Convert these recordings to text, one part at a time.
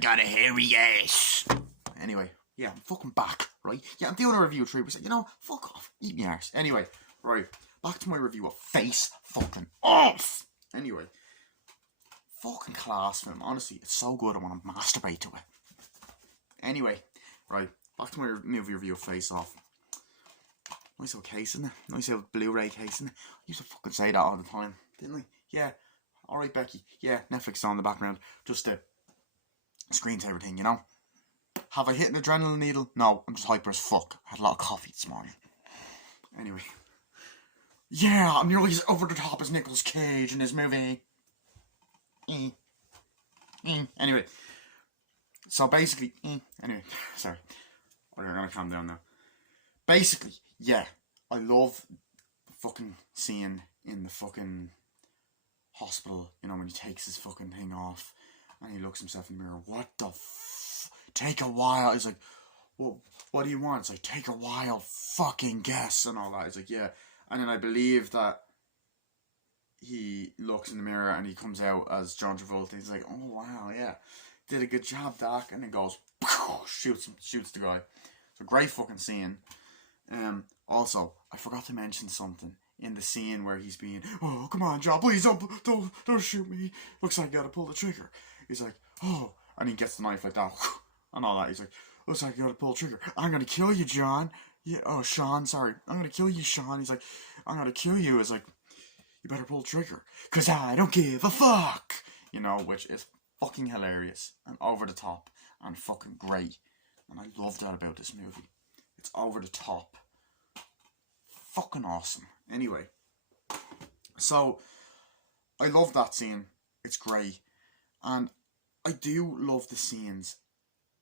got a hairy ass. Anyway, yeah, I'm fucking back, right? Yeah, I'm doing a review of 3%. You know, fuck off. Eat me arse. Anyway, right. Back to my review of Face fucking Off. Anyway. Fucking class film. Honestly, it's so good I want to masturbate to it. Anyway, right. Back to my movie review of Face Off. Nice little case, isn't it? Nice little Blu-ray case, isn't it? I used to fucking say that all the time, didn't I? Yeah. Alright, Becky. Yeah, Netflix on in the background. Just a screensaver thing, you know? Have I hit an adrenaline needle? No, I'm just hyper as fuck. I had a lot of coffee this morning. Anyway. Yeah, I'm nearly as over the top as Nicolas Cage in his movie. Anyway. So basically, anyway, sorry. We're gonna calm down now. Basically, yeah, I love the fucking scene in the fucking hospital, you know, when he takes his fucking thing off and he looks himself in the mirror. What the take a while. He's like, well, what do you want? It's like, take a while, fucking guess, and all that. It's like, yeah. And then I believe that he looks in the mirror and he comes out as John Travolta. He's like, oh wow, yeah, did a good job, Doc. And then goes, shoots the guy. It's a great fucking scene. Also, I forgot to mention something in the scene where he's being, oh, come on, John, please don't shoot me. Looks like I gotta pull the trigger. He's like, oh, and he gets the knife like that, and all that. He's like, looks like I gotta pull the trigger. I'm gonna kill you, John. Yeah, oh, Sean, sorry. I'm gonna kill you, Sean. He's like, I'm gonna kill you. It's like, you better pull the trigger, cause I don't give a fuck. You know, which is fucking hilarious and over the top and fucking great. And I love that about this movie. It's over the top. Fucking awesome. Anyway. So, I love that scene. It's great. And I do love the scenes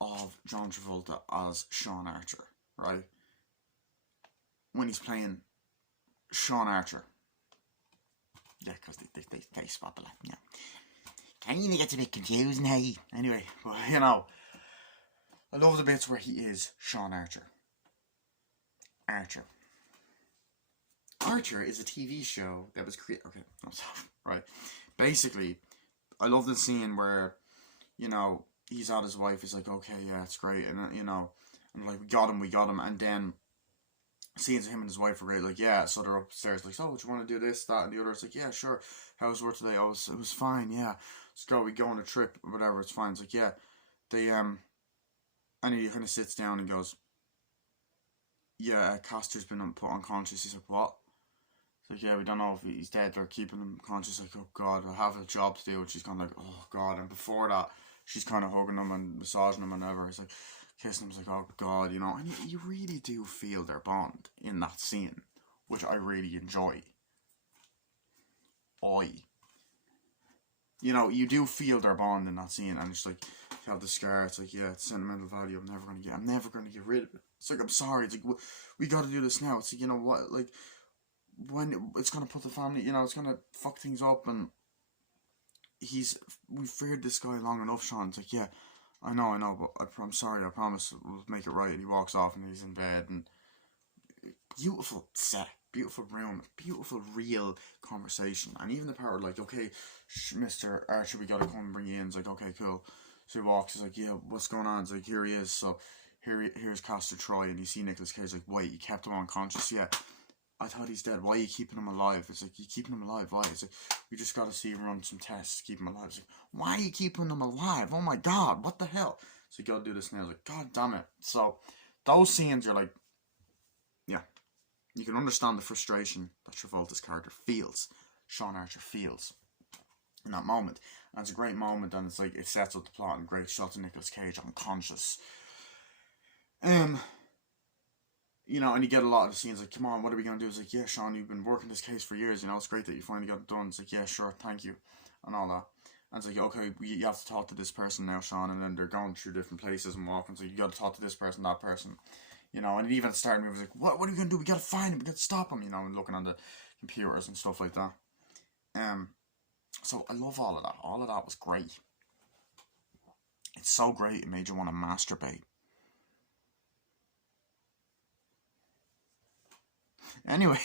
of John Travolta as Sean Archer, right? When he's playing Sean Archer. Yeah, because they spot the left, yeah. Kind of gets a bit confusing, hey? Anyway, but, you know, I love the bits where he is Sean Archer. Archer is a TV show that was created. Okay, no, right. Basically, I love the scene where, you know, he's at his wife. He's like, okay, yeah, it's great, and you know, and like we got him, and then scenes of him and his wife are great. Like, yeah, so they're upstairs, like, so, would you want to do this, that, and the other? It's like, yeah, sure. How was work today? Oh, it was fine. Yeah, let's go. We go on a trip, or whatever. It's fine. It's like, yeah, they and he kind of sits down and goes, yeah, Castor's been put unconscious. He's like, what? It's like, yeah, we don't know if he's dead. They're keeping him conscious. Like, oh God, I have a job to do. And she's kind of like, oh God. And before that, she's kind of hugging him and massaging him and whatever. It's like, kissing him. It's like, oh God, you know. And you really do feel their bond in that scene, which I really enjoy. You know, you do feel their bond in that scene. And it's like, you have the scar. It's like, yeah, it's sentimental value. I'm never going to get rid of it. It's like, I'm sorry. It's like, we got to do this now. It's like, you know what, like, when it's going to put the family, you know, it's going to fuck things up, and we've feared this guy long enough, Sean. It's like, yeah, I know, but I'm sorry, I promise we'll make it right. And he walks off and he's in bed, and beautiful set, beautiful room, beautiful real conversation. And even the part like, okay, Mr. Archer, we got to come and bring you in. It's like, okay, cool. So he walks, he's like, yeah, what's going on? It's like, here he is. So here's Castor Troy, and you see Nicolas Cage, like, wait, you kept him unconscious? Yeah. I thought he's dead. Why are you keeping him alive? It's like, you keeping him alive? Why? It's like, we just got to see him run some tests, keep him alive. It's like, why are you keeping him alive? Oh my God, what the hell? So you got to do this now. It's like, God damn it. So those scenes are like, yeah, you can understand the frustration that Travolta's character feels, Sean Archer feels in that moment. And it's a great moment, and it's like, it sets up the plot, and great shots of Nicolas Cage unconscious. You know, and you get a lot of the scenes like, come on, what are we going to do? It's like, yeah, Sean, you've been working this case for years, you know, it's great that you finally got it done. It's like, yeah, sure, thank you, and all that. And it's like, okay, you have to talk to this person now, Sean, and then they're going through different places and walking, so you got to talk to this person, that person, you know. And even at the start of the movie, like, what are we going to do? We got to find him, we got to stop him, you know, and looking on the computers and stuff like that. So I love all of that. All of that was great. It's so great, it made you want to masturbate. Anyway.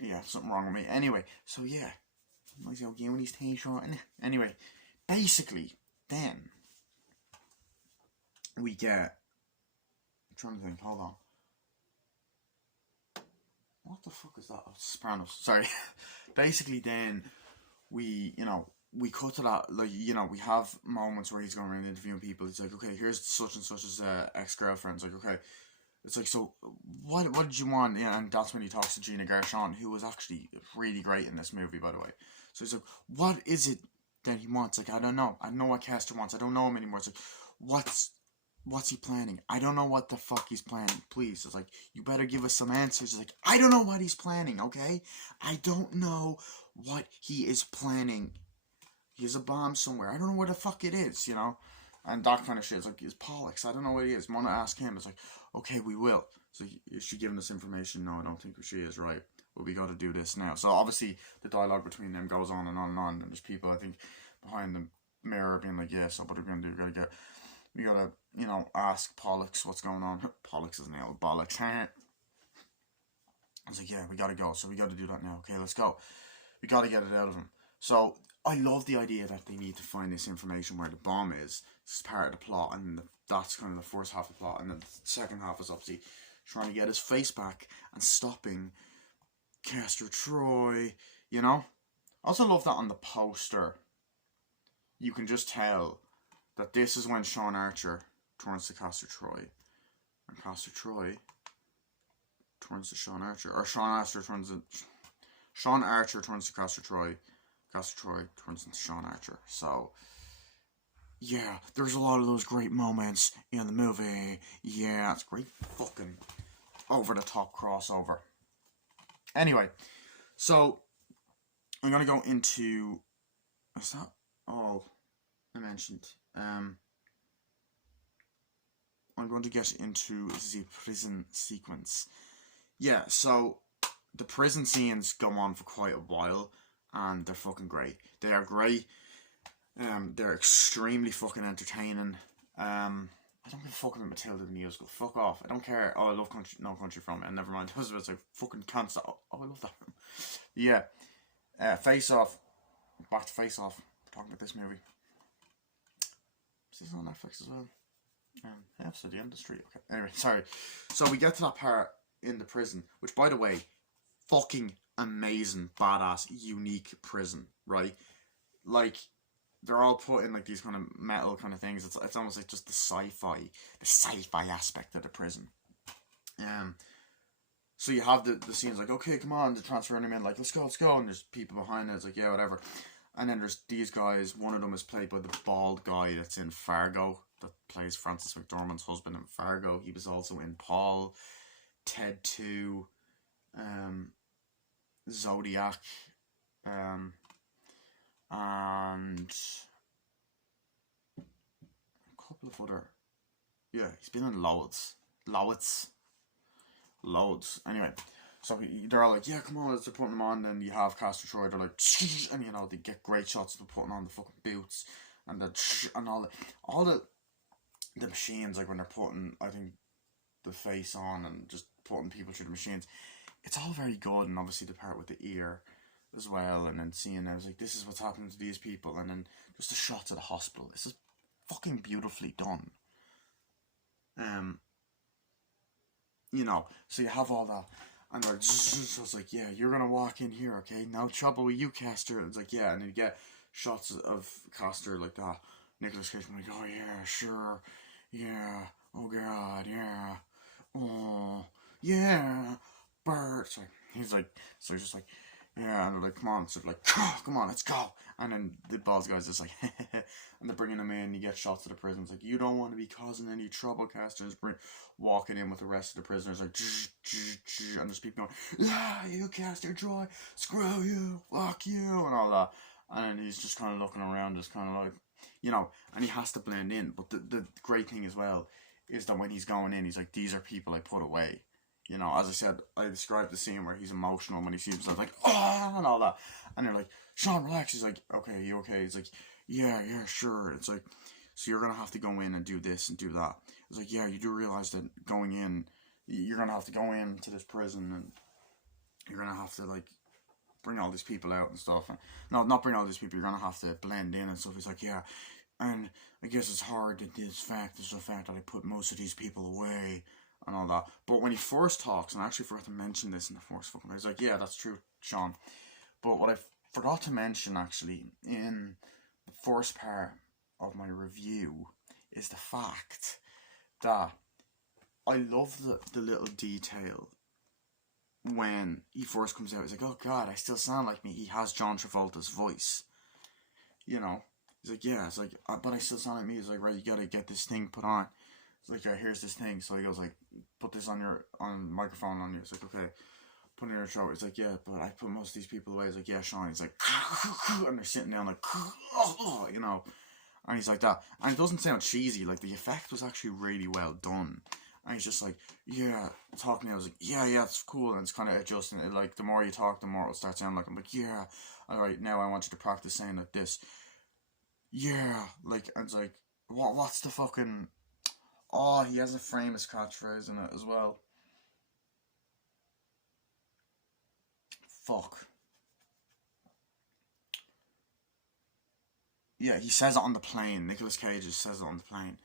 Yeah, something wrong with me. Anyway, so yeah. Nice old Goonies t-shirt. Anyway, basically, then we get. I'm trying to think. Hold on. What the fuck is that? Oh, Sopranos. Sorry. Basically, then we cut to that. Like, we have moments where he's going around interviewing people. It's like, okay, here's such and such's ex-girlfriend. It's like, okay. It's like, so what did you want? Yeah, and that's when he talks to Gina Gershon, who was actually really great in this movie, by the way. So he's like, what is it that he wants? Like, I don't know. I know what Castor wants. I don't know him anymore. It's like, what's he planning? I don't know what the fuck he's planning. Please. It's like, you better give us some answers. It's like, I don't know what he's planning, okay? I don't know what he is planning. He has a bomb somewhere. I don't know where the fuck it is, And that kind of shit. It's like, it's Pollux. I don't know what he is. I'm gonna ask him. It's like, okay, we will. So, is she giving us information? No, I don't think she is, right? But we gotta do this now. So, obviously, the dialogue between them goes on and on and on. And there's people, I think, behind the mirror being like, yeah, so what are we gonna do? We gotta, ask Pollux what's going on. Pollux is nailed. Bollocks. I was like, yeah, we gotta go. So, we gotta do that now. Okay, let's go. We gotta get it out of him. So, I love the idea that they need to find this information where the bomb is. This is part of the plot, and that's kind of the first half of the plot. And then the second half is obviously trying to get his face back and stopping Castor Troy, I also love that on the poster, you can just tell that this is when Sean Archer turns to Castor Troy. And Castor Troy turns to Sean Archer. Or Sean Archer turns to Castor Troy. Castor Troy turns into Sean Archer. So, yeah, there's a lot of those great moments in the movie. Yeah, it's great fucking over-the-top crossover. Anyway, so, I'm going to go into... Is that all I mentioned? I'm going to get into the prison sequence. Yeah, so, the prison scenes go on for quite a while. And they're fucking great. They are great. They're extremely fucking entertaining. I don't give a fuck about Matilda the musical. Fuck off. I don't care. Oh, I love No Country for Old Men. Never mind. It's like fucking can't stop. Oh, I love that. Yeah. Face Off. Back to Face Off. We're talking about this movie. Is this on Netflix as well? So the industry. Okay. Anyway, sorry. So we get to that part in the prison, which, by the way, fucking amazing, badass, unique prison, right? Like, they're all put in like these kind of metal kind of things. It's almost like just the sci-fi aspect of the prison. So you have the scenes like, okay, come on, they're transferring him in, like, let's go, and there's people behind it, it's like, yeah, whatever. And then there's these guys, one of them is played by the bald guy that's in Fargo, that plays Frances McDormand's husband in Fargo. He was also in Paul, Ted 2, Zodiac, and a couple of other, yeah, he's been in loads. Anyway, so they're all like, yeah, come on, let's put them on. And you have Castor Troy, they're like, and they get great shots of them putting on the fucking boots and all the machines, like when they're putting, I think, the face on and just putting people through the machines. It's all very good, and obviously the part with the ear as well, and then seeing, I was like, this is what's happening to these people, and then just the shots of the hospital. This is fucking beautifully done. So you have all that, and like, so it's like, yeah, you're gonna walk in here, okay? No trouble with you, Castor. It's like, yeah, and then you get shots of Castor like that. Nicolas Cage like, oh yeah, sure, yeah, oh god, yeah, oh yeah, Bert. So he's like, so he's just like, yeah, and they're like, come on, so they're like, come on, let's go. And then the boss guy's just like, and they're bringing him in. You get shots of the prisoners, like, you don't want to be causing any trouble, Castor. Walking in with the rest of the prisoners, like, and there's people going, you Castor Troy, screw you, fuck you, and all that. And he's just kind of looking around, just kind of like, and he has to blend in. But the great thing as well is that when he's going in, he's like, these are people I put away. As I said, I described the scene where he's emotional when he sees himself, like, oh, and all that. And they're like, Sean, relax. He's like, okay, you okay? He's like, yeah, sure. It's like, so you're going to have to go in and do this and do that. It's like, yeah, you do realize that going in, you're going to have to go into this prison and you're going to have to, like, bring all these people out and stuff. And no, not bring all these people. You're gonna have to blend in and stuff. He's like, yeah, and I guess it's hard that this fact is the fact that I put most of these people away and all that. But when he first talks, and I actually forgot to mention this in the first fucking, he's like, yeah, that's true, Sean. But what I forgot to mention actually in the first part of my review is the fact that I love the little detail when he first comes out. He's like, oh god, I still sound like me. He has John Travolta's voice. You know? He's like, yeah, it's like, but I still sound like me. He's like, right, you gotta get this thing put on. It's like, yeah, here's this thing. So he goes like, put this on microphone on you. It's like, okay, put it in your throat. It's like, yeah, but I put most of these people away. He's like, yeah, Sean. He's like, and they're sitting down like, you know, and he's like that. And it doesn't sound cheesy. Like, the effect was actually really well done. And he's just like, yeah, talking. I was like, yeah, it's cool. And it's kind of adjusting. It, like, the more you talk, the more it'll start sounding like, I'm like, yeah, all right, now I want you to practice saying like this. Yeah, like, and it's like, what's the fucking, oh, he has a famous catchphrase in it as well. Fuck. Yeah, he says it on the plane. Nicolas Cage just says it on the plane.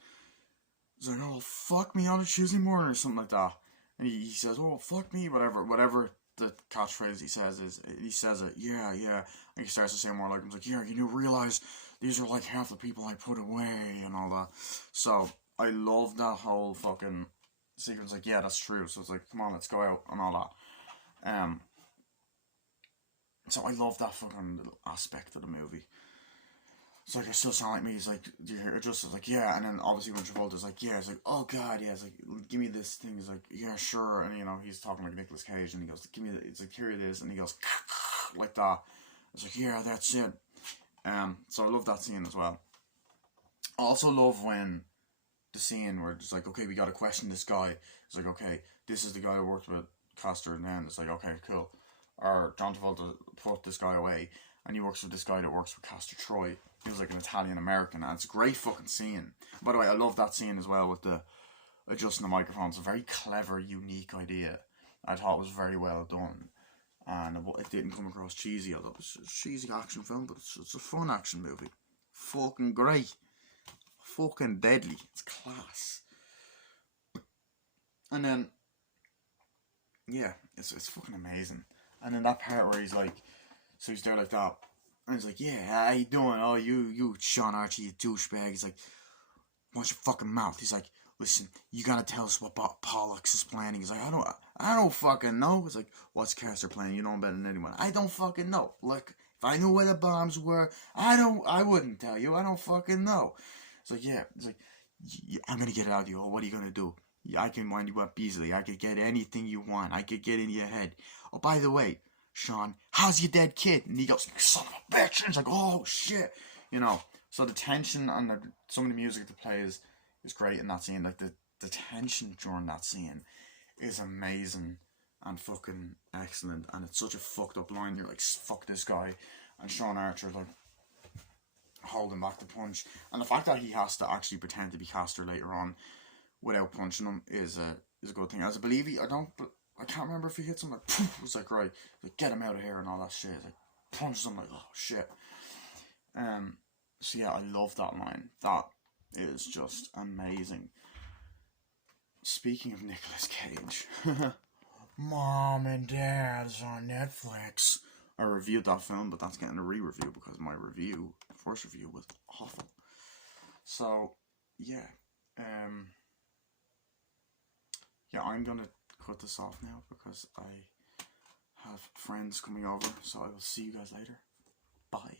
He's like, oh, fuck me on a Tuesday morning or something like that. And he says, oh, fuck me, whatever the catchphrase he says is, he says it, yeah. And he starts to say more like, he's like, yeah, you realize these are like half the people I put away and all that. So, I love that whole fucking sequence. Like, yeah, that's true. So it's like, come on, let's go out and all that. So I love that fucking little aspect of the movie. It's like, I still sound like me. He's like, do you hear it? Just like, yeah. And then obviously when Travolta's like, yeah, it's like, oh god, yeah. It's like, give me this thing. He's like, yeah, sure. And you know, he's talking like Nicolas Cage, and he goes, give me the, it's like, here it is. And he goes, like that. It's like, yeah, that's it. So I love that scene as well. I also love when the scene where it's like, okay, we gotta question this guy. It's like, okay, this is the guy who worked with Castor, and then it's like, okay, cool. Or John Travolta put this guy away, and he works with this guy that works with Castor Troy. He was like an Italian American, and it's a great fucking scene. By the way, I love that scene as well with the adjusting the microphone. It's a very clever, unique idea. I thought it was very well done, and it didn't come across cheesy. Although it's a cheesy action film, but it's a fun action movie. Fucking great, fucking deadly. It's class. And then, yeah, it's fucking amazing. And then that part where he's like, so he's there like that. And he's like, yeah, how you doing? Oh, you, Sean Archie, you douchebag. He's like, watch your fucking mouth. He's like, listen, you gotta tell us what Pollux is planning. He's like, I don't fucking know. It's like, what's Castor planning? You know better than anyone. I don't fucking know. Look, if I knew where the bombs were, I wouldn't tell you. I don't fucking know. It's like, yeah. It's like, I'm gonna get it out of you. Oh, what are you gonna do? I can wind you up easily. I could get anything you want. I could get in your head. Oh, by the way, Sean, how's your dead kid? And he goes, son of a bitch. And it's like, oh, shit. You know, so the tension and some of the music that plays is great in that scene. Like, the tension during that scene is amazing and fucking excellent. And it's such a fucked up line. You're like, fuck this guy. And Sean Archer's like, holding back the punch. And the fact that he has to actually pretend to be Castor later on without punching him is a good thing. As I believe I can't remember if he hits him, like, poof, it's like, right, like, get him out of here and all that shit. Like, punches him, like, oh, shit. So yeah, I love that line. That is just amazing. Speaking of Nicolas Cage, Mom and Dad's on Netflix. I reviewed that film, but that's getting a re-review because my first review was awful. So, yeah. Yeah, I'm gonna cut this off now because I have friends coming over, so I will see you guys later. Bye.